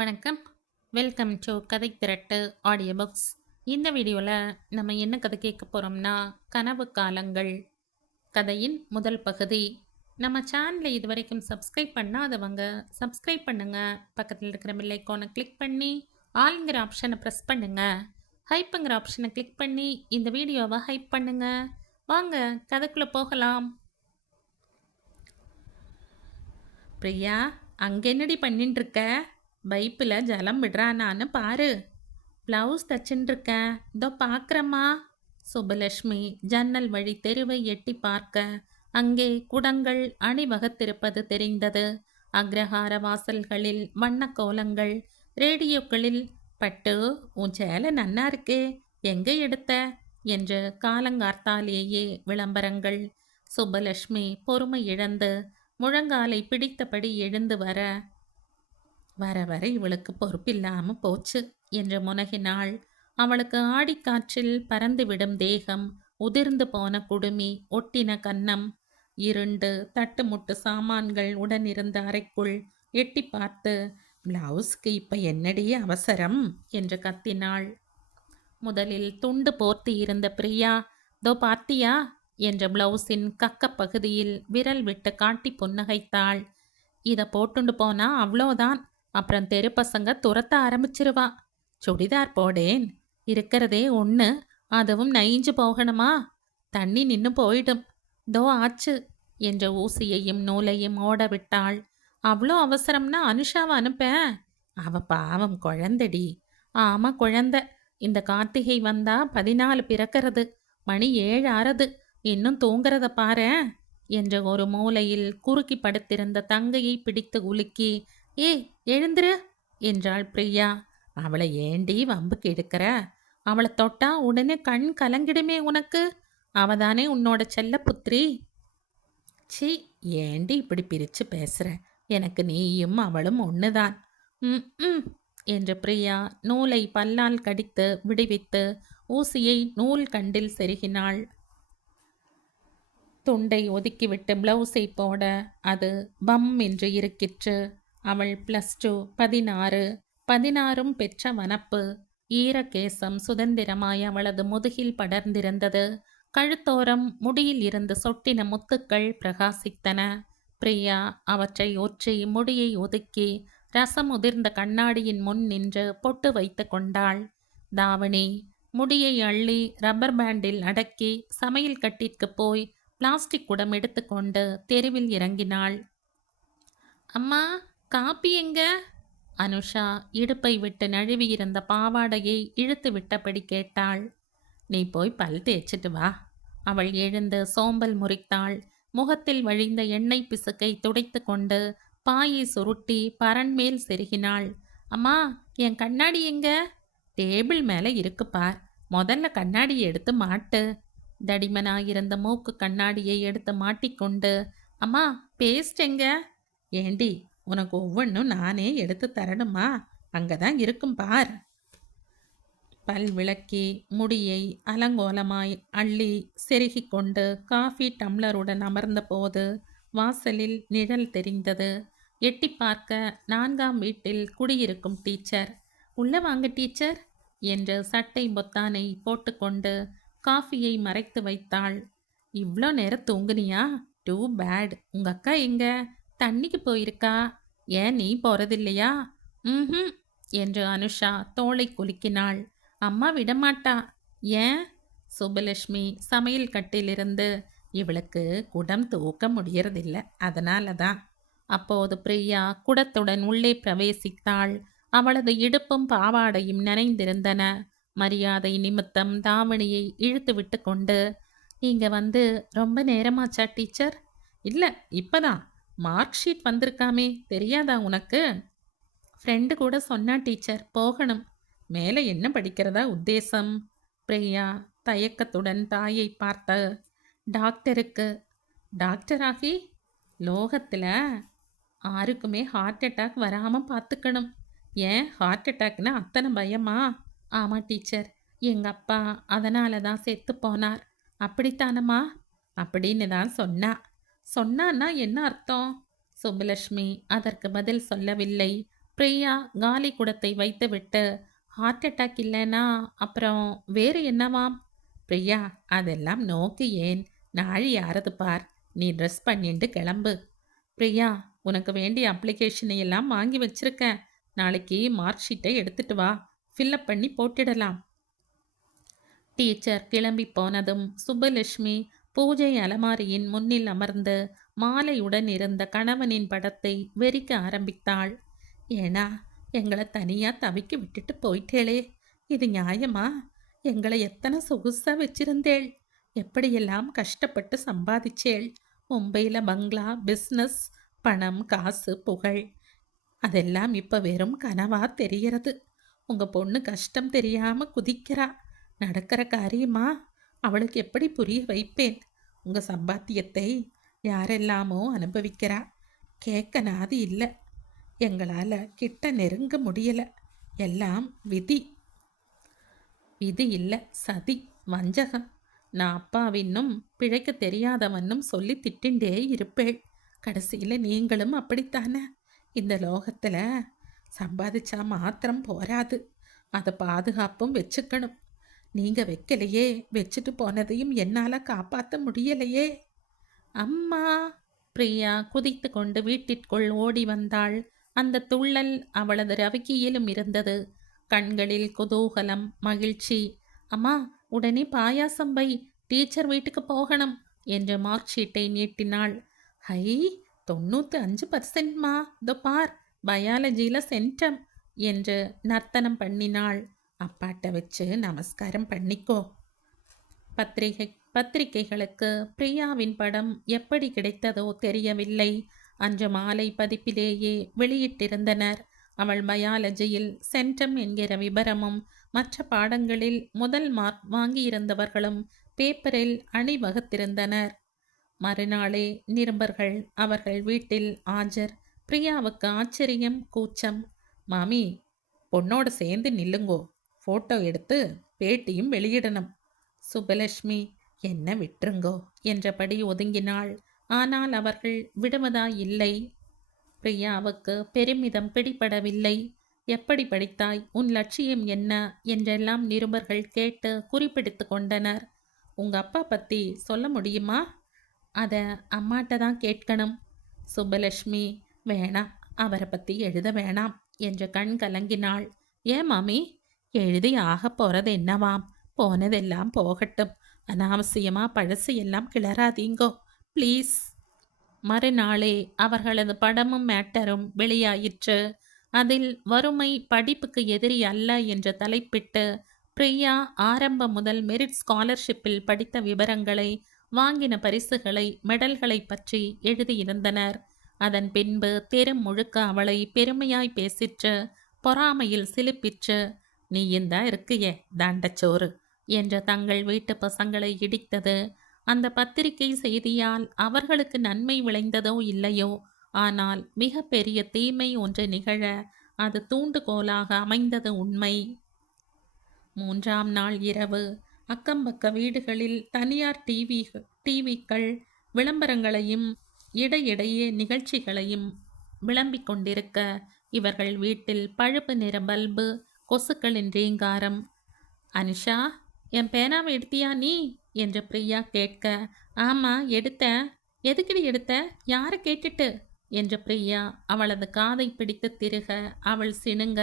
வணக்கம். Welcome to கதை திரட்டு audio books. இந்த வீடியோவில் நம்ம என்ன கதை கேட்க போகிறோம்னா, கனவு காலங்கள் கதையின் முதல் பகுதி. நம்ம சேனலை இது வரைக்கும் சப்ஸ்கிரைப் பண்ணாதவங்க சப்ஸ்கிரைப் பண்ணுங்க. பக்கத்தில் இருக்கிற பெல் ஐக்கானை கிளிக் பண்ணி ஆல்ங்கிற ஆப்ஷனை ப்ரெஸ் பண்ணுங்க. ஹைப்புங்கிற ஆப்ஷனை கிளிக் பண்ணி இந்த வீடியோவை ஹைப் பண்ணுங்க. வாங்க கதைக்குள்ளே போகலாம். பிரியா, அங்கே என்னடி பண்ணிட்டு இருக்க? பைப்பில் ஜலம் விடுறானான்னு பாரு. ப்ளவுஸ் தச்சுன்னு இருக்கேன், இதோ பார்க்குறம்மா. சுபலட்சுமி ஜன்னல் வழி தெருவை எட்டி பார்க்க அங்கே குடங்கள் அணிவகுத்திருப்பது தெரிந்தது. அக்ரஹார வாசல்களில் வண்ண கோலங்கள், ரேடியோக்களில் பட்டு உன் சேலை நன்னா இருக்கே, எங்கே எடுத்த என்று காலங்கார்த்தாலேயே விளம்பரங்கள். சுபலட்சுமி பொறுமை இழந்து முழங்காலை பிடித்தபடி எழுந்து வர வர இவளுக்கு பொறுப்பில்லாமல் போச்சு என்று முனகினாள். அவளுக்கு ஆடிக்காற்றில் பறந்துவிடும் தேகம், உதிர்ந்து போன குடுமி, ஒட்டின கன்னம், இருண்டு தட்டுமுட்டு சாமான்கள் உடனிருந்த அறைக்குள் எட்டி பார்த்து, பிளவுஸ்க்கு இப்ப என்னடி அவசரம் என்று கத்தினாள். முதலில் துண்டு போர்த்தி இருந்த பிரியா, தோ பார்த்தியா என்ற பிளவுஸின் கக்க பகுதியில் விரல் விட்டு காட்டி புன்னகைத்தாள். இதை போட்டுண்டு போனா அவ்வளோதான், அப்புறம் தெரு பசங்க துரத்த ஆரம்பிச்சிருவா. சுடிதார் போடேன், இருக்கிறதே ஒன்று, அதுவும் நைஞ்சு போகணுமா? தண்ணி நின்று போயிடும், தோ ஆச்சு என்ற ஊசியையும் நூலையும் ஓட விட்டாள். அவ்வளோ அவசரம்னா அனுஷாவை அனுப்பேன், அவ பாவம் குழந்தடி. ஆமாம் குழந்தை, இந்த கார்த்திகை வந்தா 14 பிறக்கிறது, மணி 7 ஆறது, இன்னும் தூங்குறத பாரு என்ற ஒரு மூலையில் குறுக்கி படுத்திருந்த தங்கையை பிடித்து உலுக்கி, ஏய் எழுந்துரு என்றாள் பிரியா. அவளை ஏண்டி வம்புக்கு எடுக்கிற? அவளை தொட்டா உடனே கண் கலங்கிடுமே உனக்கு, அவதானே உன்னோட செல்ல புத்திரி. சி, ஏண்டி இப்படி பிரித்து பேசுற? எனக்கு நீயும் அவளும் ஒன்றுதான். ம் என்று பிரியா நூலை பல்லால் கடித்து விடுவித்து ஊசியை நூல் கண்டில் செருகினாள். துண்டை ஒதுக்கிவிட்டு பிளவுஸை போட அது பம் என்று இருக்கிற்று. அவள் +2, 16, 16ம் பெற்ற வனப்பு. ஈரகேசம் சுதந்திரமாய் அவளது முதுகில் படர்ந்திருந்தது. கழுத்தோரம் முடியில் இருந்து சொட்டின முத்துக்கள் பிரகாசித்தன. பிரியா அவற்றை ஒற்றி முடியை ஒதுக்கி ரசம் உதிர்ந்த கண்ணாடியின் முன் நின்று பொட்டு வைத்து கொண்டாள். தாவணி முடியை அள்ளி ரப்பர் பேண்டில் அடக்கி சமையல் கட்டிற்கு போய் பிளாஸ்டிக் குடம் எடுத்துக்கொண்டு தெருவில் இறங்கினாள். அம்மா, காப்பி எங்க? அனுஷா இடுப்பை விட்டு நழுவியிருந்த பாவாடையை இழுத்து விட்டபடி கேட்டாள். நீ போய் பல் தேய்ச்சிட்டு வா. அவள் எழுந்து சோம்பல் முறித்தாள். முகத்தில் வழிந்த எண்ணெய் பிசுக்கை துடைத்து கொண்டு பாயை சுருட்டி பரண்மேல் செருகினாள். அம்மா, என் கண்ணாடி எங்க? டேபிள் மேலே இருக்கு பார், முதல்ல கண்ணாடியை எடுத்து மாட்டு. தடிமனாயிருந்த மூக்கு கண்ணாடியை எடுத்து மாட்டிக்கொண்டு, அம்மா பேஸ்ட் எங்க? ஏண்டி, உனக்கு ஒவ்வொன்றும் நானே எடுத்து தரணுமா? அங்கதான் இருக்கும் பார். பல் விளக்கி முடியை அலங்கோலமாய் அள்ளி செருகி கொண்டு காஃபி டம்ளருடன் அமர்ந்த போது வாசலில் நிழல் தெரிந்தது. எட்டி பார்க்க 4ஆம் வீட்டில் குடியிருக்கும் டீச்சர். உள்ள வாங்க டீச்சர் என்று சட்டை பொத்தானை போட்டுக்கொண்டு காஃபியை மறைத்து வைத்தாள். இவ்வளோ நேரம் தூங்குனியா? Two bad. உங்க அக்கா எங்க? தண்ணிக்கு போயிருக்கா. ஏன் நீ போறதில்லையா? ம் என்று அனுஷா தோளை குலுக்கினாள். அம்மா விடமாட்டா. ஏன்? சுபலட்சுமி சமையல் கட்டிலிருந்து, இவளுக்கு குடம் தூக்க முடியறதில்ல, அதனால தான். அப்போது பிரியா குடத்துடன் உள்ளே பிரவேசித்தாள். அவளது இடுப்பும் பாவாடையும் நனைந்திருந்தன. மரியாதை நிமித்தம் தாவணியை இழுத்து விட்டு கொண்டு, நீங்க வந்து ரொம்ப நேரமாச்சா டீச்சர்? இல்லை, இப்பதான். மார்க் ஷீட் வந்திருக்காமே, தெரியாதா உனக்கு? ஃப்ரெண்டு கூட சொன்னா டீச்சர், போகணும். மேலே என்ன படிக்கிறதா உத்தேசம்? பிரியா தயக்கத்துடன் தாயை பார்த்த. டாக்டருக்கு. டாக்டராகி லோகத்தில் யாருக்குமே ஹார்ட் அட்டாக் வராமல் பார்த்துக்கணும். ஏன் ஹார்ட் அட்டாக்னா அத்தனை பயமா? ஆமாம் டீச்சர், எங்கள் அப்பா அதனால தான் செத்து போனார். அப்படித்தானம்மா? அப்படின்னு தான் சொன்னான்னா என்ன அர்த்தம்? சுப்புலட்சுமி அதற்கு பதில் சொல்லவில்லை. பிரியா காலி குடத்தை வைத்துவிட்டு, ஹார்ட் அட்டாக் இல்லைனா அப்புறம் வேறு என்னவாம்? பிரியா, அதெல்லாம் நோக்கு ஏன், நாழி யாரது பார், நீ ட்ரெஸ் பண்ணிட்டு கிளம்பு. பிரியா, உனக்கு வேண்டிய அப்ளிகேஷனை எல்லாம் வாங்கி வச்சிருக்கேன், நாளைக்கு மார்க் ஷீட்டை எடுத்துட்டு வா, ஃபில்லப் பண்ணி போட்டிடலாம். டீச்சர் கிளம்பி போனதும் சுப்பலட்சுமி பூஜை அலமாரியின் முன்னில் அமர்ந்து மாலையுடன் இருந்த கணவனின் படத்தை வெறிக்க ஆரம்பித்தாள். ஏனா, எங்களை தனியா தவிக்க விட்டுட்டு போயிட்டேளே, இது நியாயமா? எங்களை எத்தனை சொகுசா வச்சிருந்தேள், எப்படியெல்லாம் கஷ்டப்பட்டு சம்பாதிச்சேள். மும்பையில் பங்களா, பிஸ்னஸ், பணம், காசு, புகழ், அதெல்லாம் இப்போ வெறும் கனவா தெரியறது. உங்க பொண்ணு கஷ்டம் தெரியாம குதிக்கிறா. நடக்கிற காரியமா? அவளுக்கு எப்படி புரிய வைப்பேன்? உங்க சம்பாத்தியத்தை யாரெல்லாமோ அனுபவிக்கிறா. கேட்க நாதி இல்லை. எங்களால் கிட்ட நெருங்க முடியல. எல்லாம் விதி. விதி இல்லை, சதி, வஞ்சகம். நான் அப்பாவின்னும் பிழைக்க தெரியாதவன்னும் சொல்லி திட்டின்றே இருப்பேள். கடைசியில் நீங்களும் அப்படித்தானே? இந்த லோகத்தில் சம்பாதிச்சா மாத்திரம் போராது, அதை பாதுகாப்பும் வச்சுக்கணும். நீங்கள் வைக்கலையே, வச்சுட்டு போனதையும் என்னால் காப்பாற்ற முடியலையே. அம்மா! பிரியா குதித்து கொண்டு வீட்டிற்குள் ஓடி வந்தாள். அந்த துள்ளல் அவளது ரவிக்கையிலும் இருந்தது. கண்களில் குதூகலம், மகிழ்ச்சி. அம்மா, உடனே பாயாசம் வை, டீச்சர் வீட்டுக்கு போகணும் என்று மார்க் ஷீட்டை நீட்டினாள். ஹை, 95%மா, இதோ பார், பயாலஜியில் சென்டம் என்று நர்த்தனம் பண்ணினாள். அப்பாட்ட வச்சு நமஸ்காரம் பண்ணிக்கோ. பத்திரிகைகளுக்கு பிரியாவின் படம் எப்படி கிடைத்ததோ தெரியவில்லை. அன்று மாலை பதிப்பிலேயே வெளியிட்டிருந்தனர். அவள் பயாலஜியில் சென்டம் என்கிற விபரமும் மற்ற பாடங்களில் முதல் மார்க் வாங்கியிருந்தவர்களும் பேப்பரில் அணிவகுத்திருந்தனர். மறுநாளே நிருபர்கள் அவர்கள் வீட்டில் ஆஜர். பிரியாவுக்கு ஆச்சரியம், கூச்சம். மாமி, பொண்ணோடு சேர்ந்து நில்லுங்கோ, ஃபோட்டோ எடுத்து பேட்டியும் வெளியிடணும். சுப்பலட்சுமி, என்ன விட்டுருங்கோ என்றபடி ஒதுங்கினாள். ஆனால் அவர்கள் விடுவதா இல்லை. பிரியாவுக்கு பெருமிதம் பிடிபடவில்லை. எப்படி படித்தாய், உன் லட்சியம் என்ன என்றெல்லாம் நிருபர்கள் கேட்டு குறிப்பிடித்து கொண்டனர். உங்க அப்பா பற்றி சொல்ல முடியுமா? அதை அம்மாட்ட தான் கேட்கணும். சுப்பலட்சுமி, வேணாம், அவரை பற்றி எழுத வேணாம் என்று கண் கலங்கினாள். ஏன் மாமி? எழுதி ஆக போகிறது என்னவாம்? போனதெல்லாம் போகட்டும், அனாவசியமாக பழசு எல்லாம் கிளறாதீங்கோ ப்ளீஸ். மறுநாளே அவர்களது படமும் மேட்டரும் வெளியாயிற்று. அதில் வறுமை படிப்புக்கு எதிரி அல்ல என்று தலைப்பிட்டு பிரியா ஆரம்பம் முதல் மெரிட் ஸ்காலர்ஷிப்பில் படித்த விவரங்களை, வாங்கின பரிசுகளை, மெடல்களை பற்றி எழுதியிருந்தனர். அதன் பின்பு தெரு முழுக்க அவளை பெருமையாய் பேசிற்று, பொறாமையில் சிலிப்பிற்று. நீ இந்த இருக்கையே தாண்டச்சோறு என்ற தங்கள் வீட்டு பசங்களை இடித்தது. அந்த பத்திரிகை செய்தியால் அவர்களுக்கு நன்மை விளைந்ததோ இல்லையோ, ஆனால் மிக பெரிய தீமை ஒன்று நிகழ அது தூண்டுகோலாக அமைந்தது உண்மை. 3ஆம் நாள் இரவு அக்கம்பக்க வீடுகளில் தனியார் டிவிக்கள் விளம்பரங்களையும் இடையிடையே நிகழ்ச்சிகளையும் விளம்பிக் கொண்டிருக்க, இவர்கள் வீட்டில் பழுப்பு நிற பல்பு, கொசுக்களின் ரீங்காரம். அனிஷா, என் பேனாவை எடுத்தியா நீ என்று பிரியா கேட்க, ஆமாம் எடுத்தேன். எதுக்கடி எடுத்த, யாரை கேட்டுட்டு என்று பிரியா அவளது காதை பிடித்து திருக, அவள் சிணுங்க,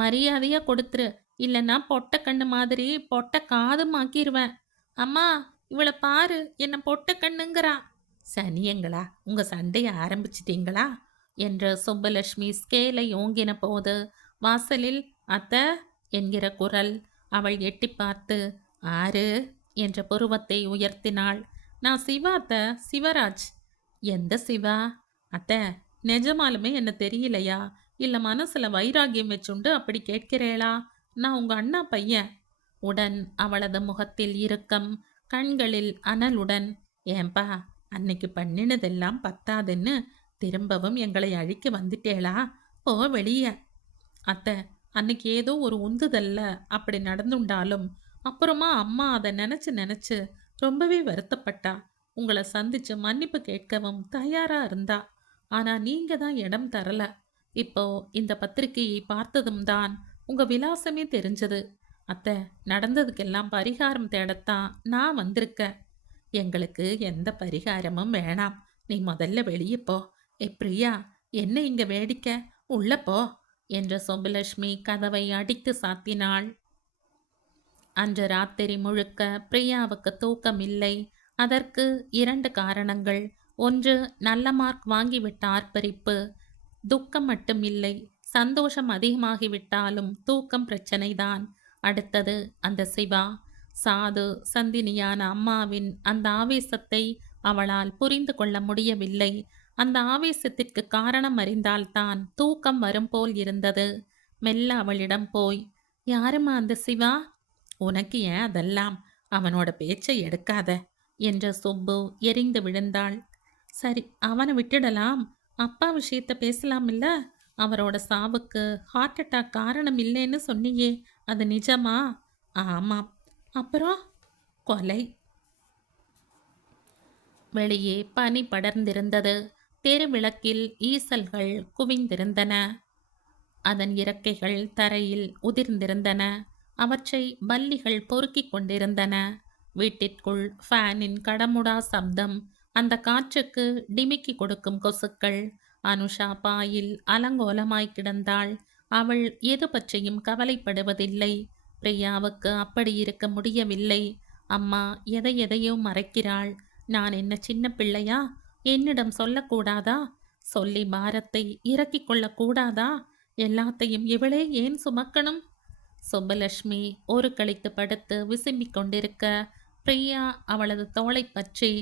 மரியாதையாக கொடுத்துரு, இல்லைன்னா பொட்டை கண்ணு மாதிரி பொட்டை காதுமாக்கிடுவேன். அம்மா, இவளை பாரு, என்னை பொட்டை கண்ணுங்கிறா. சனியங்களா, உங்கள் சண்டையை ஆரம்பிச்சிட்டீங்களா என்று சுப்பலட்சுமி ஸ்கேலை ஓங்கின போது வாசலில் அத்தை என்கிற குரல். அவள் எட்டி பார்த்து, ஆறு என்ற புருவத்தை உயர்த்தினாள். நான் சிவா அத்தை, சிவராஜ். எந்த சிவா? அத்தை, நிஜமாலுமே என்ன தெரியலையா, இல்லை மனசில் வைராகியம் வச்சுண்டு அப்படி கேட்கிறேளா? நான் உங்கள் அண்ணா பையன். உடன் அவளது முகத்தில் இறுக்கம், கண்களில் அனலுடன், ஏன்பா, அன்னைக்கு பண்ணினதெல்லாம் பத்தாதுன்னு திரும்பவும் எங்களை அழிக்க வந்துட்டேளா? போ வெளியே. அத்தை, அன்னைக்கு ஏதோ ஒரு உந்துதல்ல அப்படி நடந்துண்டாலும் அப்புறமா அம்மா அதை நினச்சி ரொம்பவே வருத்தப்பட்டா. உங்களை சந்திச்சு மன்னிப்பு கேட்கவும் தயாராக இருந்தா. ஆனால் நீங்கள் தான் இடம் தரல. இப்போ இந்த பத்திரிகையை பார்த்ததும் தான் உங்க விலாசமே தெரிஞ்சது. அத்தை, நடந்ததுக்கெல்லாம் பரிகாரம் தேடத்தான் நான் வந்திருக்கேன். எங்களுக்கு எந்த பரிகாரமும் வேணாம். நீ முதல்ல வெளியே போ. பிரியா, என்ன இங்க வேடிக்கை? உள்ள போ என்ற சொம்புலட்சுமி கதவை அடித்து சாத்தினாள். அன்று ராத்திரி முழுக்க பிரியாவுக்கு தூக்கமில்லை. அதற்கு 2 காரணங்கள். ஒன்று, நல்ல மார்க் வாங்கிவிட்ட ஆர்ப்பரிப்பு. துக்கம் மட்டும் இல்லை, சந்தோஷம் அதிகமாகிவிட்டாலும் தூக்கம் பிரச்சனைதான். அடுத்தது அந்த சிவா. சாது சந்தினியான அம்மாவின் அந்த ஆவேசத்தை அவளால் புரிந்து கொள்ள முடியவில்லை. அந்த ஆவேசத்திற்கு காரணம் அறிந்தால்தான் தூக்கம் வரும் போல் இருந்தது. மெல்ல அவளிடம் போய், யாரும்மா அந்த சிவா? உனக்கு ஏன் அதெல்லாம்? அவனோட பேச்சை எடுக்காத என்ற சுப்பு எரிந்து விழுந்தாள். சரி, அவனை விட்டுடலாம். அப்பா விஷயத்த பேசலாம் இல்ல? அவரோட சாவுக்கு ஹார்ட் அட்டாக் காரணம் இல்லைன்னு சொன்னியே, அது நிஜமா? ஆமாம். அப்புறம் கொலை. வெளியே பனி படர்ந்திருந்தது. தெருவிளக்கில் ஈசல்கள் குவிந்திருந்தன. அதன் இறக்கைகள் தரையில் உதிர்ந்திருந்தன. அவற்றை பல்லிகள் பொறுக்கிக் கொண்டிருந்தன. வீட்டிற்குள் ஃபேனின் கடமுடா சப்தம். அந்த காற்றுக்கு டிமிக்கி கொடுக்கும் கொசுக்கள். அனுஷா பாயில் அலங்கோலமாய் கிடந்தாள். அவள் எது பற்றியும் கவலைப்படுவதில்லை. பிரியாவுக்கு அப்படி இருக்க முடியவில்லை. அம்மா எதை எதையோ மறைக்கிறாள். நான் என்ன சின்ன பிள்ளையா? என்னிடம் சொல்லக்கூடாதா? சொல்லி பாரத்தை இறக்கிக் கொள்ளக்கூடாதா? எல்லாத்தையும் இவளே ஏன் சுமக்கணும்? சுப்பலட்சுமி ஒரு கழித்து படுத்து விசும்பிக் கொண்டிருக்க, பிரியா அவளது தோளை பற்றி,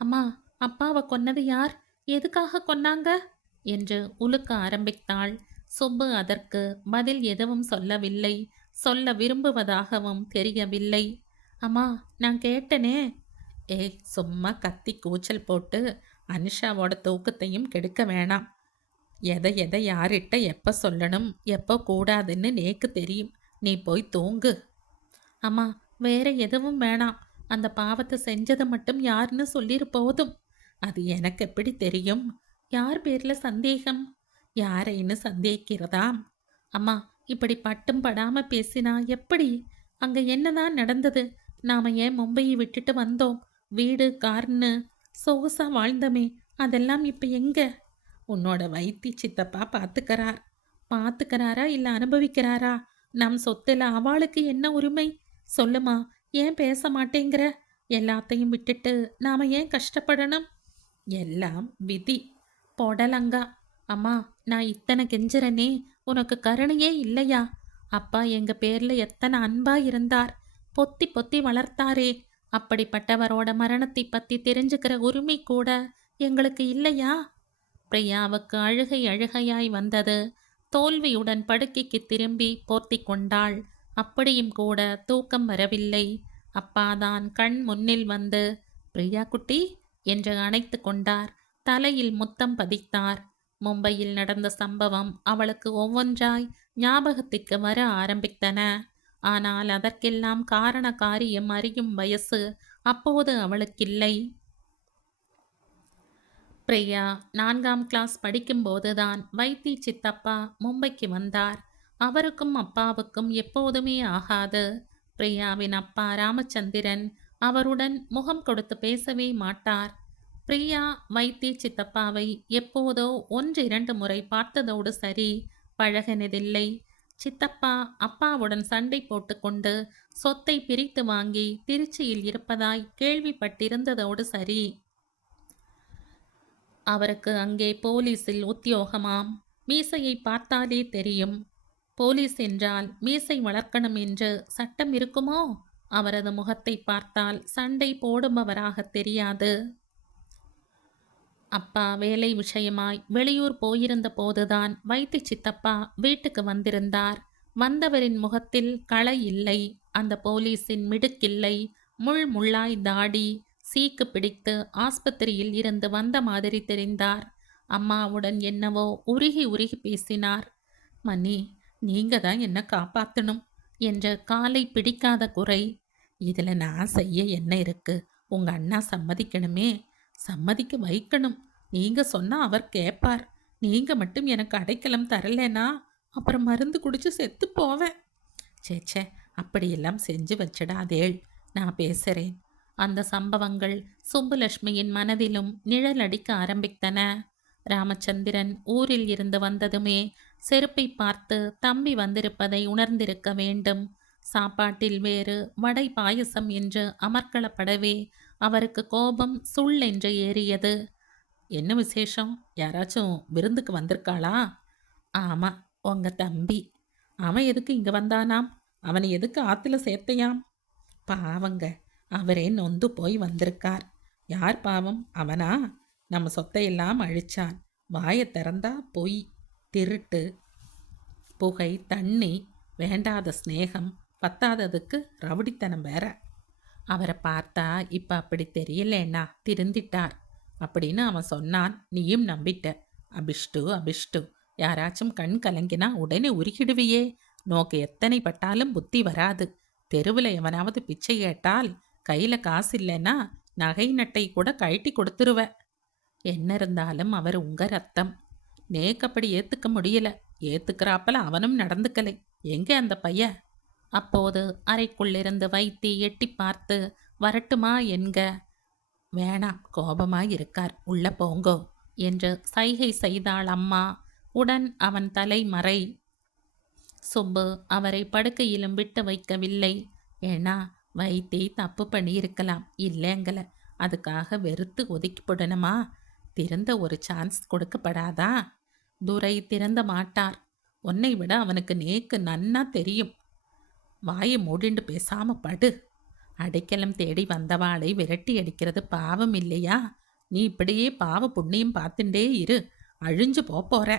அம்மா, அப்பாவை கொன்னது யார்? எதுக்காக கொன்னாங்க என்று உலுக்க ஆரம்பித்தாள். சுப்பு அதற்கு பதில் எதுவும் சொல்லவில்லை. சொல்ல விரும்புவதாகவும் தெரியவில்லை. அம்மா, நான் கேட்டனே. ஏய், சும்மா கத்தி கூச்சல் போட்டு அனுஷாவோட தூக்கத்தையும் கெடுக்க வேணாம். எதை எதை யார்கிட்ட எப்போ சொல்லணும் எப்போ கூடாதுன்னு நேக்கு தெரியும். நீ போய் தூங்கு. அம்மா, வேற எதுவும் வேணாம். அந்த பாவத்தை செஞ்சது மட்டும் யாருன்னு சொல்லிரு போதும். அது எனக்கு எப்படி தெரியும்? யார் பேர்ல சந்தேகம்? யாரைன்னு சந்தேகிக்கிறதாம்? அம்மா, இப்படி பட்டும் படாம பேசினா எப்படி? அங்க என்னதான் நடந்தது? நாம ஏன் மும்பையை விட்டுட்டு வந்தோம்? வீடு கார்னு சொகுசா வாழ்ந்தமே, அதெல்லாம் இப்ப எங்க? உன்னோட வைத்தி சித்தப்பா பார்த்துக்கறாரா இல்ல அனுபவிக்கிறாரா? நம் சொத்துல அவளுக்கு என்ன உரிமை? சொல்லுமா, ஏன் பேச மாட்டேங்கிற? எல்லாத்தையும் விட்டுட்டு நாம ஏன் கஷ்டப்படணும்? எல்லாம் விதி. பொடலங்கா. அம்மா, நான் இத்தனை கெஞ்சுறனே, உனக்கு கருணையே இல்லையா? அப்பா எங்க பேர்ல எத்தனை அன்பா இருந்தார். பொத்தி பொத்தி வளர்த்தாரே. அப்படிப்பட்டவரோட மரணத்தை பத்தி தெரிஞ்சுக்கிற உரிமை கூட எங்களுக்கு இல்லையா? பிரியாவுக்கு அழுகை அழுகையாய் வந்தது. தோல்வியுடன் படுக்கைக்கு திரும்பி போர்த்தி கொண்டாள். அப்படியும் கூட தூக்கம் வரவில்லை. அப்பாதான் கண் முன்னில் வந்து, பிரியா குட்டி என்று அணைத்து கொண்டார். தலையில் முத்தம் பதித்தார். மும்பையில் நடந்த சம்பவம் அவளுக்கு ஒவ்வொன்றாய் ஞாபகத்திற்கு வர ஆரம்பித்தன. ஆனால் அதற்கெல்லாம் காரண காரியம் அறியும் வயசு அப்போது அவளுக்கில்லை. பிரியா 4ஆம் கிளாஸ் படிக்கும்போதுதான் வைத்தி சித்தப்பா மும்பைக்கு வந்தார். அவருக்கும் அப்பாவுக்கும் எப்போதுமே ஆகாது. பிரியாவின் அப்பா ராமச்சந்திரன் அவருடன் முகம் கொடுத்து பேசவே மாட்டார். பிரியா வைத்தி சித்தப்பாவை எப்போதோ 1-2 முறை பார்த்ததோடு சரி, பழகினதில்லை. சித்தப்பா அப்பாவுடன் சண்டை போட்டுக்கொண்டு சொத்தை பிரித்து வாங்கி திருச்சியில் இருப்பதாய் கேள்விப்பட்டிருந்ததோடு சரி. அவருக்கு அங்கே போலீஸில் உத்தியோகமாம். மீசையை பார்த்தாலே தெரியும். போலீஸ் என்றால் மீசை வளர்க்கணும் என்று சட்டம் இருக்குமோ? அவரது முகத்தை பார்த்தால் சண்டை போடுபவராக தெரியாது. அப்பா வேலை விஷயமாய் வெளியூர் போயிருந்த போதுதான் வைத்தி சித்தப்பா வீட்டுக்கு வந்திருந்தார். வந்தவரின் முகத்தில் களை இல்லை. அந்த போலீஸின் மிடுக்கில்லை. முள்ளாய் தாடி, சீக்கு பிடித்து ஆஸ்பத்திரியில் இருந்து வந்த மாதிரி தெரிந்தார். அம்மாவுடன் என்னவோ உருகி உருகி பேசினார். மணி, நீங்க தான் என்ன காப்பாற்றணும் என்ற காலை பிடிக்காத குறை. இதில் நான் செய்ய என்ன இருக்கு? உங்க அண்ணா சம்மதிக்கணுமே. சம்மதிக்க வைக்கணும். நீங்க சொன்னா அவர் கேட்பார். நீங்க மட்டும் எனக்கு அடைக்கலம் தரலனா அப்புறம் மருந்து குடிச்சு செத்து போவேன். சேச்சே, அப்படியெல்லாம் செஞ்சு வச்சிடாதேள், நான் பேசுறேன். அந்த சம்பவங்கள் சுப்புலட்சுமியின் மனதிலும் நிழலடிக்க ஆரம்பித்தன. ராமச்சந்திரன் ஊரில் இருந்து வந்ததுமே செருப்பை பார்த்து தம்பி வந்திருப்பதை உணர்ந்திருக்க வேண்டும். சாப்பாட்டில் வேறு வடை பாயசம் என்று அமர்க்களப்படவே அவருக்கு கோபம் சுள் என்று ஏறியது. என்ன விசேஷம்? யாராச்சும் விருந்துக்கு வந்திருக்காளா? ஆமா, உங்க தம்பி. அவன் எதுக்கு இங்க வந்தானாம்? அவனை எதுக்கு ஆத்துல சேர்த்தையாம்? பாவங்க, அவரே நொந்து போய் வந்திருக்கார். யார் பாவம்? அவனா? நம்ம சொத்தையெல்லாம் அழிச்சான். வாயை திறந்தா பொய், திருட்டு, புகை, தண்ணி, வேண்டாத ஸ்நேகம், பத்தாததுக்கு ரவுடித்தனம் வேற. அவரை பார்த்தா இப்ப அப்படி தெரியலேன்னா திருந்திட்டார் அப்படின்னு அவன் சொன்னான். நீயும் நம்பிட்ட. அபிஷ்டு அபிஷ்டு, யாராச்சும் கண் கலங்கினா உடனே உருகிடுவியே. நோக்கு எத்தனை பட்டாலும் புத்தி வராது. தெருவில் எவனாவது பிச்சை கேட்டால் கையில காசு இல்லைன்னா நகை நட்டை கூட கழட்டி கொடுத்துருவ. என்ன இருந்தாலும் அவர் உங்க ரத்தம். நேக்கப்படி ஏத்துக்க முடியல. ஏத்துக்கிறாப்பல அவனும் நடந்துக்கலை. எங்கே அந்த பைய? அப்போது அறைக்குள்ளிருந்து வைத்தி எட்டி பார்த்து வரட்டுமா என்க. வேணாம், கோபமாய் இருக்கார், உள்ள போங்கோ என்று சைகை செய்தாள் அம்மா. உடன் அவன் தலை மறை. சுப்பு அவரை படுக்கையிலும் விட்டு வைக்கவில்லை. ஏன்னா வைத்தி தப்பு பண்ணியிருக்கலாம், இல்லைங்கல. அதுக்காக வெறுத்து ஒதுக்கி போடணுமா? திறந்த ஒரு சான்ஸ் கொடுக்கப்படாதா? துரை திறந்த மாட்டார். உன்னை விட அவனுக்கு நேக்கு நன்னா தெரியும். வாயை மூடிண்டு பேசாம படு. அடைக்கலம் தேடி வந்தவாளை விரட்டி அடிக்கிறது பாவம் இல்லையா? நீ இப்படியே பாவ புண்ணியம் பார்த்துட்டே இரு, அழிஞ்சு போற.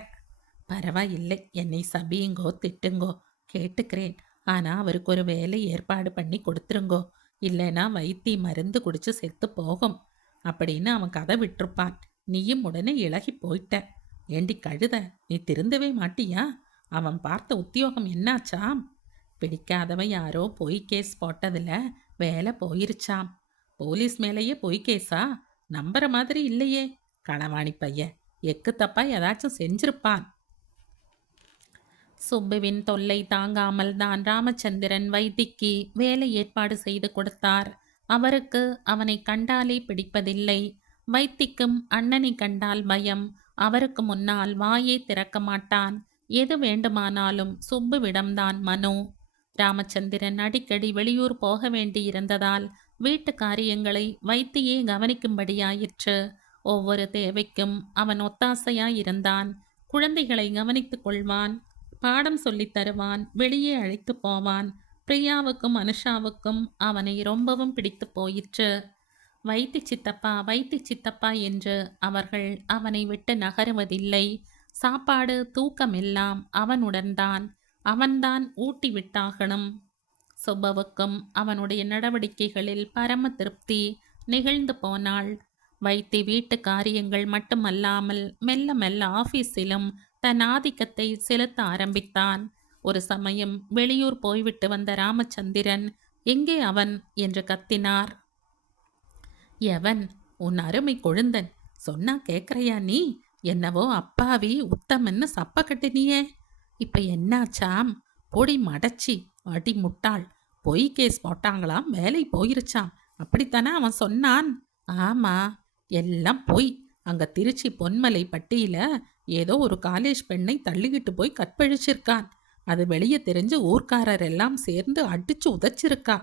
பரவாயில்லை, என்னை சபியுங்கோ திட்டுங்கோ, கேட்டுக்கிறேன். ஆனால் அவருக்கு ஒரு வேலை ஏற்பாடு பண்ணி கொடுத்துருங்கோ. இல்லைன்னா வைத்தி மருந்து குடிச்சு செத்து போகும் அப்படின்னு அவன் கதை விட்டுருப்பான். நீயும் உடனே இழகி போயிட்ட. ஏண்டி கழுத, நீ திருந்தவே மாட்டியா? அவன் பார்த்த உத்தியோகம் என்னாச்சாம்? பிடிக்காதவன் யாரோ பொய் கேஸ் போட்டதில் வேலை போயிருச்சாம். போலீஸ் மேலேயே பொய் கேஸா? நம்புற மாதிரி இல்லையே. களவாணி பையன் எக்கு தப்பா ஏதாச்சும் செஞ்சிருப்பான். சுப்புவின் தொல்லை தாங்காமல் தான் ராமச்சந்திரன் வைத்திக்கு வேலை ஏற்பாடு செய்து கொடுத்தார். அவருக்கு அவனை கண்டாலே பிடிப்பதில்லை. வைத்திக்கும் அண்ணனை கண்டால் பயம். அவருக்கு முன்னால் வாயை திறக்க மாட்டான். எது வேண்டுமானாலும் சுப்புவிடம்தான் மனு. ராமச்சந்திரன் அடிக்கடி வெளியூர் போக வேண்டியிருந்ததால் வீட்டு காரியங்களை வைத்தியே கவனிக்கும்படியாயிற்று. ஒவ்வொரு தேவைக்கும் அவன் ஒத்தாசையாயிருந்தான். குழந்தைகளை கவனித்துக் கொள்வான், பாடம் சொல்லித் தருவான், வெளியே அழைத்து போவான். பிரியாவுக்கும் அனுஷாவுக்கும் அவனை ரொம்பவும் பிடித்து போயிற்று. வைத்தி சித்தப்பா, வைத்தி சித்தப்பா என்று அவர்கள் அவனை விட்டு நகருவதில்லை. சாப்பாடு தூக்கமெல்லாம் அவனுடன்தான். அவன்தான் ஊட்டி விட்டாகணும். சுப்பவுக்கும் அவனுடைய நடவடிக்கைகளில் பரம திருப்தி. நிகழ்ந்து போனாள். வைத்தி வீட்டு காரியங்கள் மட்டுமல்லாமல் மெல்ல மெல்ல ஆபீஸிலும் தன் ஆதிக்கத்தை செலுத்த ஆரம்பித்தான். ஒரு சமயம் வெளியூர் போய்விட்டு வந்த ராமச்சந்திரன், எங்கே அவன் என்று கத்தினார். எவன்? உன் அருமை கொழுந்தன். சொன்னா கேட்கறையா நீ? என்னவோ அப்பாவி உத்தமன்னு சப்ப கட்டினியே. இப்ப என்னாச்சாம்? பொடி மடச்சி, அடி முட்டாள். பொய் கேஸ் போட்டாங்களாம், வேலை போயிருச்சாம். அப்படித்தானே அவன் சொன்னான்? ஆமா, எல்லாம் பொய். அங்க திருச்சி பொன்மலை பட்டியில ஏதோ ஒரு காலேஜ் பெண்ணை தள்ளிக்கிட்டு போய் கற்பழிச்சிருக்கான். அது வெளியே தெரிஞ்சு ஊர்க்காரர் எல்லாம் சேர்ந்து அடிச்சு உதைச்சிருக்கா.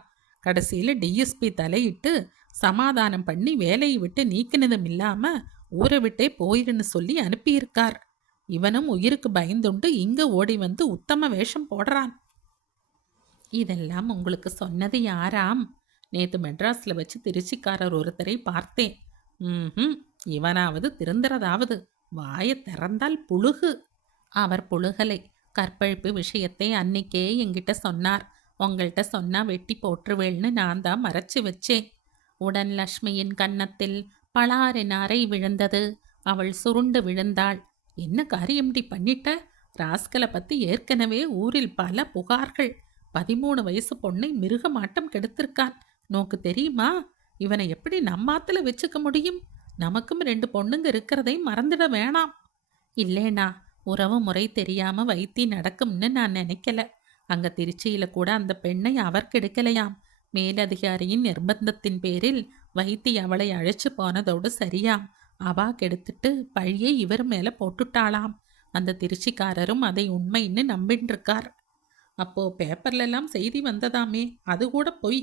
கடைசியில் டிஎஸ்பி தலையிட்டு சமாதானம் பண்ணி வேலையை விட்டு நீக்கினதும் இல்லாம ஊரை விட்டே போயிடுன்னு சொல்லி அனுப்பியிருக்கார். இவனும் உயிருக்கு பயந்துண்டு இங்க ஓடி வந்து உத்தம வேஷம் போடுறான். இதெல்லாம் உங்களுக்கு சொன்னது யாராம்? நேத்து மெட்ராஸ்ல வச்சு திருச்சிக்காரர் ஒருத்தரை பார்த்தேன். இவனாவது திருந்துறதாவது. வாயை திறந்தால் புழுகு. அவர் புழுகலை. கற்பழிப்பு விஷயத்தை அன்னைக்கே என்கிட்ட சொன்னார். உங்கள்கிட்ட சொன்னா வெட்டி போட்டுருவேள்னு நான் தான் மறைச்சு வச்சேன். உடன் லக்ஷ்மியின் கன்னத்தில் பலாரின் அறை விழுந்தது. அவள் சுருண்டு விழுந்தாள். என்ன காரியம்டி பண்ணிட்ட? ராஸ்கலை பத்தி ஏற்கனவே ஊரில் பல புகார்கள். 13 வயசு பொண்ணை மிருகமாட்டம் கெடுத்திருக்கான். நோக்கு தெரியுமா? இவனை எப்படி நம்மாத்துல வச்சுக்க முடியும்? நமக்கும் 2 பொண்ணுங்க இருக்கிறதை மறந்துட வேணாம். இல்லேண்ணா, உறவு முறை தெரியாம வைத்தி நடக்கும்னு நான் நினைக்கல. அங்க திருச்சியில கூட அந்த பெண்ணை அவர் கெடுக்கலையாம். மேலதிகாரியின் நிர்பந்தத்தின் பேரில் வைத்தி அவளை அழைச்சு போனதோடு சரியாம். அவா கெடுத்துட்டு பழியை இவர் மேல போட்டுட்டாளாம். அந்த திருச்சிக்காரரும் அதை உண்மைன்னு நம்பின்னு இருக்கார். அப்போ பேப்பர்ல எல்லாம் செய்தி வந்ததாமே, அது கூட பொய்.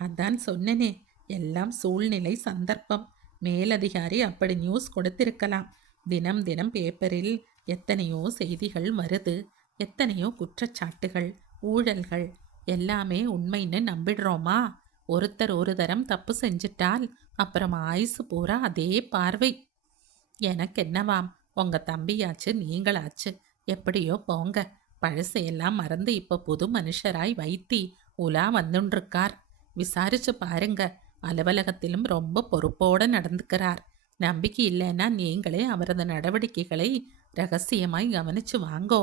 அதான் சொன்னனே, எல்லாம் சூழ்நிலை, சந்தர்ப்பம். மேலதிகாரி அப்படி நியூஸ் கொடுத்திருக்கலாம். தினம் தினம் பேப்பரில் எத்தனையோ செய்திகள் வருது, எத்தனையோ குற்றச்சாட்டுகள், ஊழல்கள். எல்லாமே உண்மைன்னு நம்பிடுறோமா? ஒருத்தர் ஒரு தரம் தப்பு செஞ்சிட்டால் அப்புறம் ஆயுசு பூரா அதே பார்வை. எனக்கு என்னவாம், உங்க தம்பியாச்சு நீங்களாச்சு, எப்படியோ போங்க. பழசையெல்லாம் மறந்து இப்ப புது மனுஷராய் வைத்தி உலா வந்துன்றிருக்கார். விசாரிச்சு பாருங்க. அலுவலகத்திலும் ரொம்ப பொறுப்போட நடந்துக்கிறார். நம்பிக்கை இல்லைன்னா நீங்களே அவரது நடவடிக்கைகளை ரகசியமாய் கவனிச்சு வாங்கோ.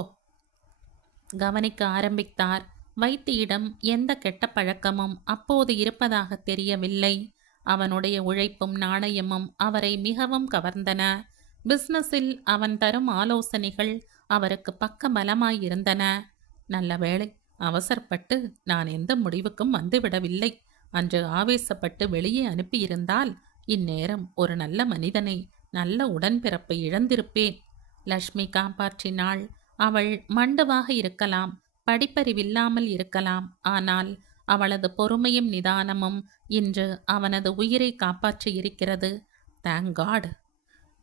கவனிக்க ஆரம்பித்தார். வைத்தியிடம் எந்த கெட்ட பழக்கமும் அப்போது இருப்பதாக தெரியவில்லை. அவனுடைய உழைப்பும் நாணயமும் அவரை மிகவும் கவர்ந்தன. பிசினஸில் அவன் தரும் ஆலோசனைகள் அவருக்கு பக்க பலமாயிருந்தன. நல்ல வேளை, அவசரப்பட்டு நான் எந்த முடிவுக்கும் வந்துவிடவில்லை. அன்று ஆவேசப்பட்டு வெளியே அனுப்பியிருந்தால் இந்நேரம் ஒரு நல்ல மனிதனை, நல்ல உடன்பிறப்பை இழந்திருப்பேன். லக்ஷ்மி காப்பாற்றினாள். அவள் மண்டுவாக இருக்கலாம், படிப்பறிவில்லாமல் இருக்கலாம். ஆனால் அவளது பொறுமையும் நிதானமும் இன்று அவனது உயிரை காப்பாற்றியிருக்கிறது. Thank God.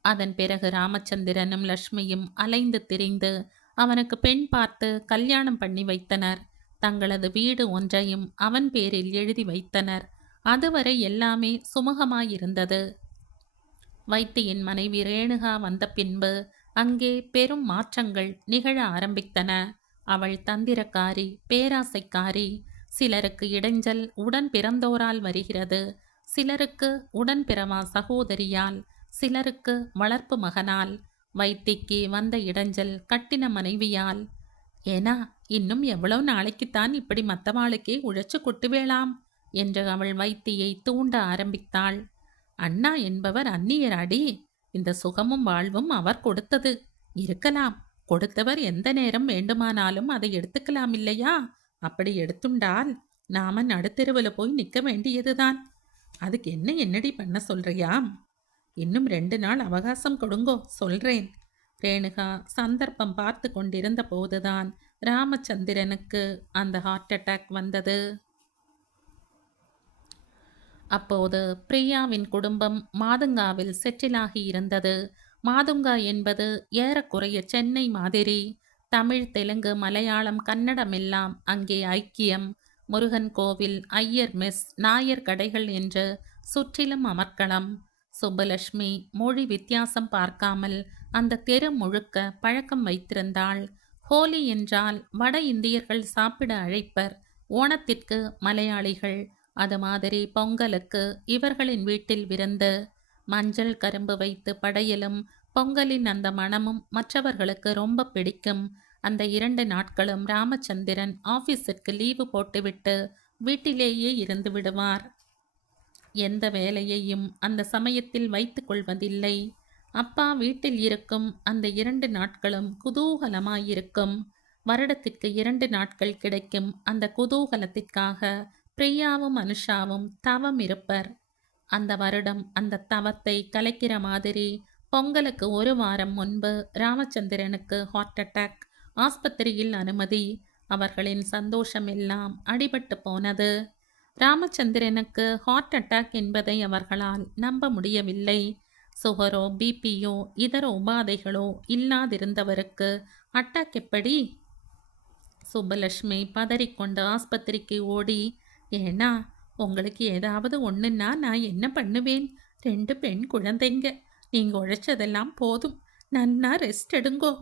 அதன் பிறகு ராமச்சந்திரனும் லக்ஷ்மியும் அலைந்து திரிந்து அவனுக்கு பெண் பார்த்து கல்யாணம் பண்ணி வைத்தனர். தங்களது வீடு ஒன்றையும் அவன் பேரில் எழுதி வைத்தனர். அதுவரை எல்லாமே சுமூகமாயிருந்தது. வைத்தியின் மனைவி ரேணுகா வந்த பின்பு அங்கே பெரும் மாற்றங்கள் நிகழ ஆரம்பித்தன. அவள் தந்திரக்காரி, பேராசைக்காரி. சிலருக்கு இடைஞ்சல் உடன் பிறந்தோரால் வருகிறது, சிலருக்கு உடன் பிறவா சகோதரியால், சிலருக்கு வளர்ப்பு மகனால். வைத்திக்கு வந்த இடைஞ்சல் கட்டின மனைவியால். ஏனா, இன்னும் எவ்வளோ நாளைக்குத்தான் இப்படி மற்றவாளுக்கே உழைச்சு கொட்டுவேளாம் என்று அவள் வைத்தியை தூண்ட ஆரம்பித்தாள். அண்ணா என்பவர் அந்நியராடி. இந்த சுகமும் வாழ்வும் அவர் கொடுத்தது. இருக்கலாம், கொடுத்தவர் எந்த நேரம் வேண்டுமானாலும் அதை எடுத்துக்கலாம் இல்லையா? அப்படி எடுத்துண்டால் நாம நடுத்தெருவில் போய் நிற்க வேண்டியதுதான். அதுக்கு என்னடி பண்ண சொல்றியாம்? இன்னும் 2 நாள் அவகாசம் கொடுங்கோ, சொல்றேன். ரேணுகா சந்தர்ப்பம் பார்த்து கொண்டிருந்த போதுதான் ராமச்சந்திரனுக்கு அந்த ஹார்ட் அட்டாக் வந்தது. அப்போது பிரியாவின் குடும்பம் மாதுங்காவில் செட்டிலாகி இருந்தது. மாதுங்கா என்பது ஏறக்குறைய சென்னை மாதிரி. தமிழ், தெலுங்கு, மலையாளம், கன்னடம் எல்லாம் அங்கே ஐக்கியம். முருகன் கோவில், ஐயர் மெஸ், நாயர் கடைகள் என்று சுற்றிலும் அமர்க்களம். சுப்புலட்சுமி மொழி வித்தியாசம் பார்க்காமல் அந்த தெரு முழுக்க பழக்கம் வைத்திருந்தாள். ஹோலி என்றால் வட இந்தியர்கள் சாப்பிட அழைப்பர், ஓணத்திற்கு மலையாளிகள். அது மாதிரி பொங்கலுக்கு இவர்களின் வீட்டில் விருந்து. மஞ்சள் கரும்பு வைத்து படையலும் பொங்கலின் அந்த மணமும் மற்றவர்களுக்கு ரொம்ப பிடிக்கும். அந்த 2 நாட்களும் ராமச்சந்திரன் ஆபீஸிற்கு லீவு போட்டுவிட்டு வீட்டிலேயே இருந்து விடுவார். எந்த வேலையையும் அந்த சமயத்தில் வைத்து கொள்வதில்லை. அப்பா வீட்டில் இருக்கும் அந்த 2 நாட்களும் குதூகலமாயிருக்கும். வருடத்திற்கு 2 நாட்கள் கிடைக்கும் அந்த குதூகலத்திற்காக பிரியாவும் அனுஷாவும் தவம் இருப்பர். அந்த வருடம் அந்த தவத்தை கலைக்கிற மாதிரி பொங்கலுக்கு 1 வாரம் முன்பு ராமச்சந்திரனுக்கு ஹார்ட் அட்டாக். ஆஸ்பத்திரியில் அனுமதி. அவர்களின் சந்தோஷம் எல்லாம் அடிபட்டு போனது. ராமச்சந்திரனுக்கு ஹார்ட் அட்டாக் என்பதை அவர்களால் நம்ப முடியவில்லை. சுகரோ பிபியோ இதர உபாதைகளோ இல்லாதிருந்தவருக்கு அட்டாக் எப்படி? சுப்பலட்சுமி பதறிக்கொண்டு ஆஸ்பத்திரிக்கு ஓடி, ஏன்னா உங்களுக்கு ஏதாவது ஒன்றுன்னா நான் என்ன பண்ணுவேன்? 2 பெண் குழந்தைங்க, நீங்க உழைச்சதெல்லாம் போதும், நன்னா ரெஸ்ட் எடுங்கோ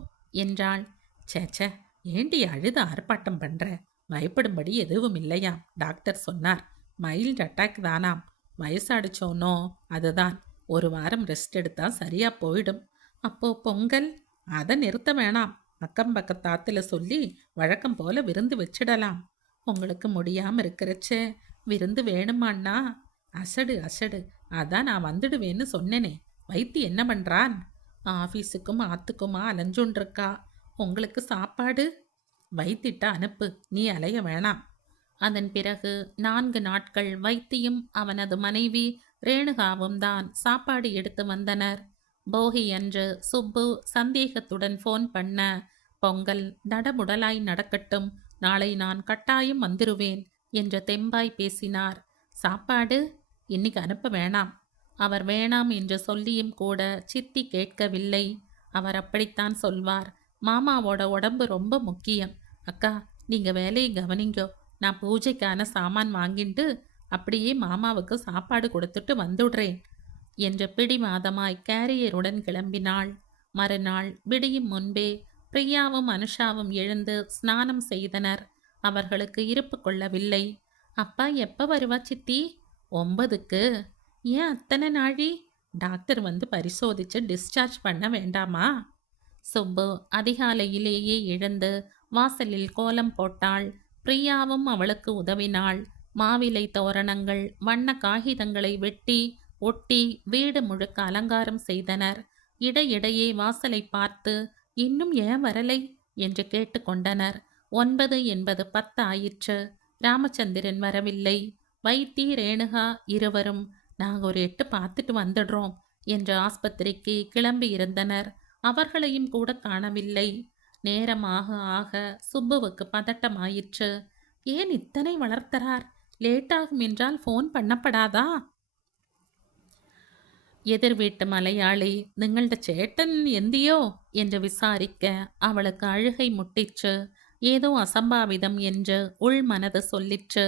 என்றாள். சேச்சே, ஏண்டி அழுது ஆர்ப்பாட்டம் பண்ற? பயப்படும்படி எதுவும் இல்லையாம், டாக்டர் சொன்னார். மைல்டு அட்டாக் தானாம், வயசாடிச்சோனோ, அதுதான். 1 வாரம் ரெஸ்ட் எடுத்தா சரியா போயிடும். அப்போ பொங்கல் அதை நிறுத்த வேணாம். அக்கம் பக்கத்தாத்துல சொல்லி வழக்கம் போல விருந்து வச்சிடலாம். உங்களுக்கு முடியாம இருக்கிறச்சே விருந்து வேணுமாண்ணா? அசடு அசடு, அதான் நான் வந்துடுவேன்னு சொன்னேனே. வைத்தி என்ன பண்றான்? ஆஃபீஸுக்கும் ஆத்துக்குமா அலைஞ்சுன்றிருக்கா. உங்களுக்கு சாப்பாடு வைத்திட்ட அனுப்பு, நீ அலைய வேணாம். அதன் பிறகு 4 நாட்கள் வைத்தியும் அவனது மனைவி ரேணுகாவும் தான் சாப்பாடு எடுத்து வந்தனர். போகி அன்று சுப்பு சந்தேகத்துடன் ஃபோன் பண்ண, பொங்கல் தடபுடலாய் நடக்கட்டும், நாளை நான் கட்டாயம் வந்துருவேன் என்று தெம்பாய் பேசினார். சாப்பாடு இன்னைக்கு அனுப்ப வேணாம். அவர் வேணாம் என்று சொல்லியும் கூட சித்தி கேட்கவில்லை. அவர் அப்படித்தான் சொல்வார். மாமாவோட உடம்பு ரொம்ப முக்கியம். அக்கா, நீங்க வேலையை கவனிங்கோ, நான் பூஜைக்கான சாமான் வாங்கிட்டு அப்படியே மாமாவுக்கு சாப்பாடு கொடுத்துட்டு வந்துடுறேன் என்று பிடிவாதமாய் கேரியருடன் கிளம்பினாள். மறுநாள் விடியும் முன்பே பிரியாவும் அனுஷாவும் எழுந்து ஸ்நானம் செய்தனர். அவர்களுக்கு இருப்பு கொள்ளவில்லை. அப்பா எப்ப வருவா சித்தி? 9க்கு. ஏன் அத்தனை நாழி? டாக்டர் வந்து பரிசோதிச்சு டிஸ்சார்ஜ் பண்ண வேண்டாமா? சுப்பு அதிகாலையிலேயே எழுந்து வாசலில் கோலம் போட்டாள். பிரியாவும் அவளுக்கு உதவினாள். மாவிலை தோரணங்கள், வண்ண காகிதங்களை வெட்டி ஒட்டி வீடு முழுக்க அலங்காரம் செய்தனர். இடையிடையே வாசலை பார்த்து இன்னும் ஏன் வரலை என்று கேட்டுக்கொண்டனர். 9 என்பது 10 ஆயிற்று. ராமச்சந்திரன் வரவில்லை. வைத்தி ரேணுகா இருவரும் நாங்கள் ஒரு 8 பார்த்துட்டு வந்துடுறோம் என்று ஆஸ்பத்திரிக்கு கிளம்பி இருந்தனர். அவர்களையும் கூட காணவில்லை. நேரமாக ஆக சுப்புவுக்கு பதட்டமாயிற்று. ஏன் இத்தனை வளர்த்தறார்? லேட்டாகும் என்றால் ஃபோன் பண்ணப்படாதா? எதிர் வீட்டு மலையாளி നിങ്ങളുടെ ചേട്ടൻ എന്തിയോ என்று விசாரிக்க அவளுக்கு அழுகை முட்டிற்று. ஏதோ அசம்பாவிதம் என்று உள் மனது சொல்லிற்று.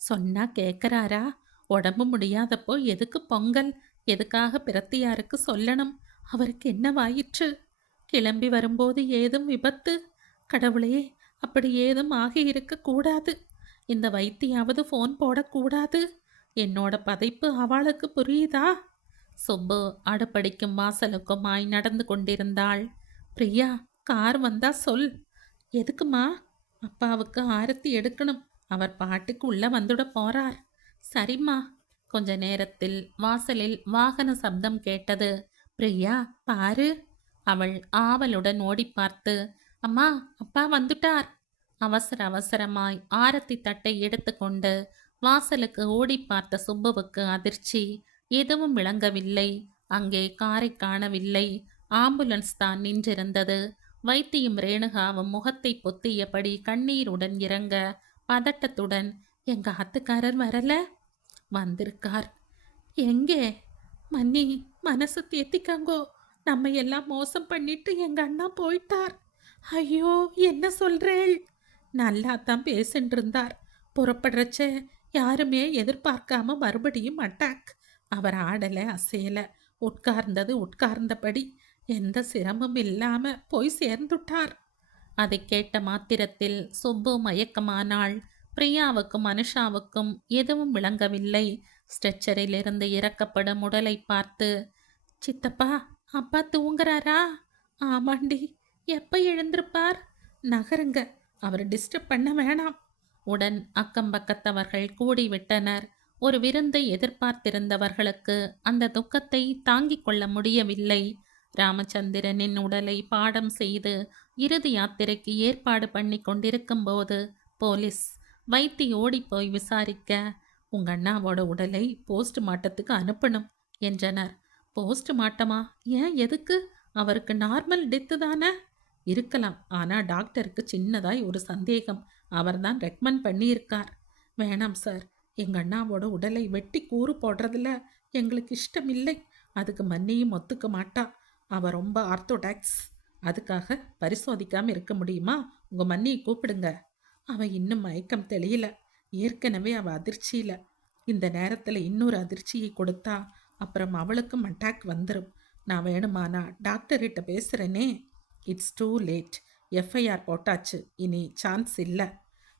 சொன்னா கேட்கறாரா? உடம்பு முடியாதப்போ எதுக்கு பொங்கல்? எதுக்காக பிரத்தியாருக்கு சொல்லணும்? அவருக்கு என்னவாயிற்று? கிளம்பி வரும்போது ஏதும் விபத்து? கடவுளே, அப்படி ஏதும் ஆகியிருக்க கூடாது. இந்த வைத்தியாவது ஃபோன் போடக்கூடாது. என்னோட பதைப்பு அவளுக்கு புரியுதா? சுப்பு அடுப்படிக்கும் வாசலுக்குமாய் நடந்து கொண்டிருந்தாள். பிரியா, கார் வந்தா சொல். எதுக்குமா? அப்பாவுக்கு ஆரத்தி எடுக்கணும். அவர் பாட்டுக்கு உள்ள வந்துட போறார். சரிம்மா. கொஞ்ச நேரத்தில் வாசலில் வாகன சப்தம் கேட்டது. பிரியா, பாரு. அவள் ஆவலுடன் ஓடி பார்த்து, அம்மா, அப்பா வந்துட்டார். அவசர அவசரமாய் ஆரத்தி தட்டை எடுத்துக்கொண்டு வாசலுக்கு ஓடி பார்த்த சுப்புவுக்கு அதிர்ச்சி. எதுவும் விளங்கவில்லை. அங்கே காரை காணவில்லை. ஆம்புலன்ஸ் தான் நின்றிருந்தது. வைத்தியும் ரேணுகாவும் முகத்தை பொத்தியபடி கண்ணீருடன் இறங்க, பதட்டத்துடன், எங்க ஆத்துக்காரர் வரல? வந்திருக்கார். எங்கே? மன்னி, மனசு தேத்திக்காங்கோ. நம்ம எல்லாம் மோசம் பண்ணிட்டு எங்க அண்ணா போயிட்டார். ஐயோ, என்ன சொல்றேள்? நல்லா தான் பேசிட்டு இருந்தார். புறப்படுறச்ச யாருமே எதிர்பார்க்காம மறுபடியும் அட்டாக். அவர் ஆடலை அசையலை. உட்கார்ந்தது உட்கார்ந்தபடி எந்த சிரமம் இல்லாம போய் சேர்ந்துட்டார். அதை கேட்ட மாத்திரத்தில் சுப்பு மயக்கமானாள். பிரியாவுக்கும் அனுஷாவுக்கும் எதுவும் விளங்கவில்லை. ஸ்ட்ரெச்சரிலிருந்து இறக்கப்படும் உடலை பார்த்து, சித்தப்பா, அப்பா தூங்குறாரா? ஆமாண்டி. எப்போ எழுந்திருப்பார்? நகருங்க, அவர் டிஸ்டர்ப் பண்ண வேணாம். உடன் அக்கம் பக்கத்தவர்கள் கூடிவிட்டனர். ஒரு விருந்தை எதிர்பார்த்திருந்தவர்களுக்கு அந்த துக்கத்தை தாங்கிக் கொள்ள முடியவில்லை. ராமச்சந்திரனின் உடலை பாடம் செய்து இறுதி யாத்திரைக்கு ஏற்பாடு பண்ணி கொண்டிருக்கும் போது போலீஸ் வைத்தி ஓடிப்போய் விசாரிக்க, உங்க அண்ணாவோட உடலை போஸ்ட்மார்ட்டத்துக்கு அனுப்பணும் என்றனர். போஸ்ட்மார்ட்டமா? ஏன், எதுக்கு? அவருக்கு நார்மல் டெத்து தானே? இருக்கலாம். ஆனால் டாக்டருக்கு சின்னதாய் ஒரு சந்தேகம். அவர்தான் ரெக்கமெண்ட் பண்ணியிருக்கார். வேணாம் சார், எங்கள் அண்ணாவோட உடலை வெட்டி கூறு போடுறதுல எங்களுக்கு இஷ்டம் இல்லை. அதுக்கு மன்னியும் ஒத்துக்க மாட்டா. அவள் ரொம்ப ஆர்த்தோடாக்ஸ். அதுக்காக பரிசோதிக்காமல் இருக்க முடியுமா? உங்கள் மன்னியை கூப்பிடுங்க. அவள் இன்னும் மயக்கம் தெளியல. ஏற்கனவே அவள் அதிர்ச்சியில். இந்த நேரத்தில் இன்னொரு அதிர்ச்சியை கொடுத்தா அப்புறம் அவளுக்கும் அட்டாக் வந்துடும். நான் வேணுமானா டாக்டர்கிட்ட பேசுகிறேனே. It's too late. எஃப்ஐஆர் போட்டாச்சு. இனி சான்ஸ் இல்லை.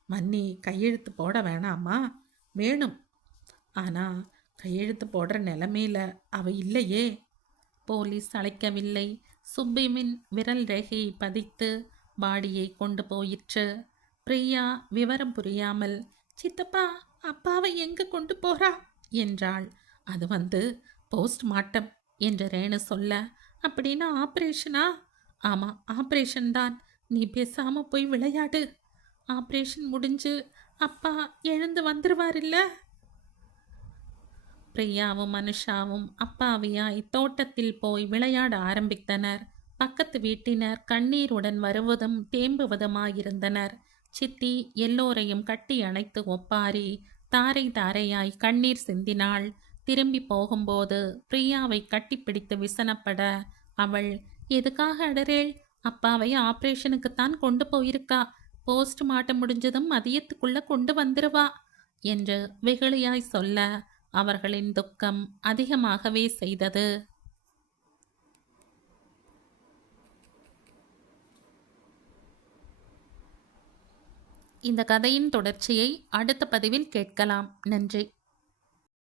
மன்னி கையெழுத்து போட வேணாமா? வேணும். ஆனால் கையெழுத்து போடுற நிலைமையில அவ இல்லையே. போலீஸ் அழைக்கவில்லை. சுப்பிமின் விரல் ரேகையை பதித்து பாடியை கொண்டு போயிற்று. பிரியா விவரம் புரியாமல், சித்தப்பா, அப்பாவை எங்கே கொண்டு போறா என்றாள். அது போஸ்ட்மார்ட்டம் என்று ரேணு சொல்ல, அப்படின்னு ஆப்ரேஷனா? ஆமா, ஆப்ரேஷன் தான். நீ பேசாம போய் விளையாடு. ஆப்ரேஷன் முடிஞ்சு அப்பா எழுந்து வந்துருவாருல்ல? பிரியாவும் மனுஷாவும் அப்பாவியாய் தோட்டத்தில் போய் விளையாட ஆரம்பித்தனர். பக்கத்து வீட்டினர் கண்ணீருடன் வருவதும் தேம்புவதுமாயிருந்தனர். சித்தி எல்லோரையும் கட்டி அணைத்து ஒப்பாரி தாரை தாரையாய் கண்ணீர் சிந்தினாள். திரும்பி போகும்போது பிரியாவை கட்டிப்பிடித்து விசனப்பட அவள், எதுக்காக அடறேள்? அப்பாவை ஆபரேஷனுக்குத்தான் கொண்டு போயிருக்கா. போஸ்ட்மார்ட்டம் முடிஞ்சதும் மதியத்துக்குள்ள கொண்டு வந்துருவா என்று வெகுளியாய் சொல்ல அவர்களின் துக்கம் அதிகமாகவே செய்தது. இந்த கதையின் தொடர்ச்சியை அடுத்த பதிவில் கேட்கலாம். நன்றி.